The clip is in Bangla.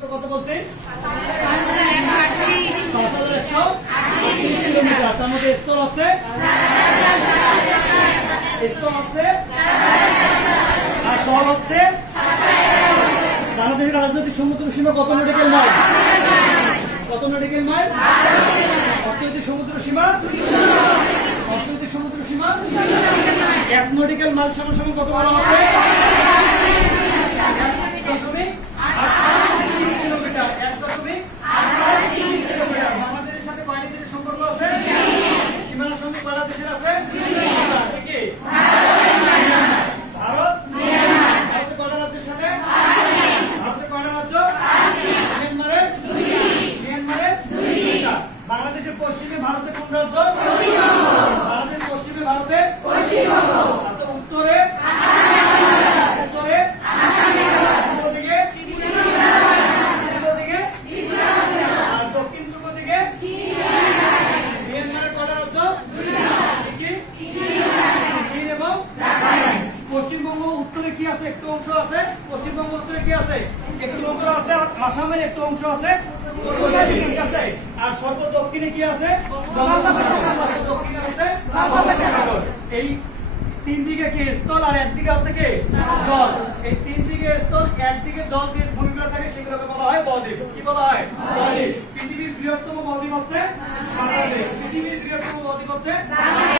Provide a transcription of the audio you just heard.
কত বলছি 5138 কিলোমিটার। তার মধ্যে স্থল হচ্ছে আর জল হচ্ছে বাংলাদেশের রাজনৈতিক সমুদ্র সীমা কত নটিক্যাল মাইল? কত নটিক্যাল মাইল? অর্থনৈতিক সমুদ্র সীমা 1 নটিক্যাল মাইল সমান সমান কত বলা হচ্ছে? 1.8 কিলোমিটার। 1.8 কিলোমিটার। বাংলাদেশের সাথে কয়টি দেশের সম্পর্ক আছে? সীমানার সঙ্গে কয়টা দেশের আছে? কি ভারত, ভারতের কয়টা রাজ্যের সাথে? ভারতের কয়টা রাজ্য? মিয়ানমারের 2টা। বাংলাদেশের পশ্চিমে ভারতের কোন রাজ্য? ভারতের পশ্চিমে ভারতের আচ্ছা উত্তরে আর দক্ষিণ পূর্ব দিকে মিয়ানমারের কয়টা রাজ্য? চীন এবং পশ্চিমবঙ্গ উত্তরে কি আছে? একটু অংশ আছে। পশ্চিমবঙ্গ উত্তরে কি আছে? একটু অংশ আছে। আসামের একটু অংশ আছে, ঠিক আছে। আর সর্ব দক্ষিণে কি আছে? দক্ষিণে আছে বঙ্গোপসাগর। এই 3 দিকে কি স্থল আর একদিকে হচ্ছে কি জল। এই 3 দিকে স্থল, একদিকে জল যে ভূমিগুলো থাকে সেগুলোকে বলা হয় বদ্বীপ। কি বলা হয়? বদ্বীপ। পৃথিবীর বৃহত্তম বদ্বীপ হচ্ছে বাংলাদেশ। পৃথিবীর বৃহত্তম বদ্বীপ হচ্ছে